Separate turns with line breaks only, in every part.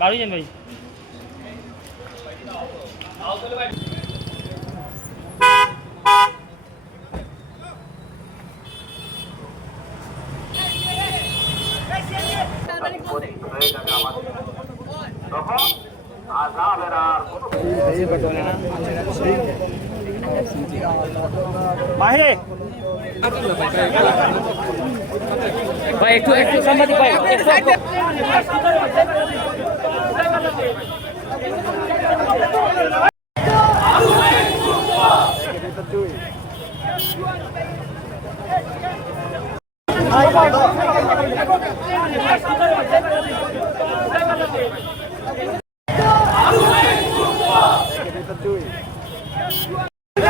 বাড়ি যান ভাই।
তখন আজাবের আর কোনো
বাহিরে ভাই একটু একটু সাংবাদিক ভাই একটু
চুলের মতো একটা স্লোগান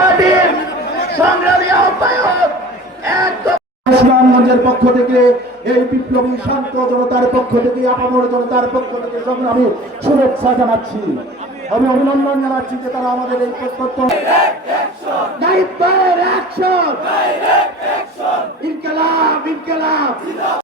পার্টির সংগ্রামী আহ্বায়ক একদম পক্ষ থেকে এই বিপ্লবী শান্ত জনতার পক্ষ থেকে আপামর জনতার পক্ষ থেকে সংগ্রামী শুভেচ্ছা জানাচ্ছি। আমি অভিনন্দন জানাচ্ছি যে তারা আমাদের এই প্রত্যক্ষ ইনকালাব ইনকালাব!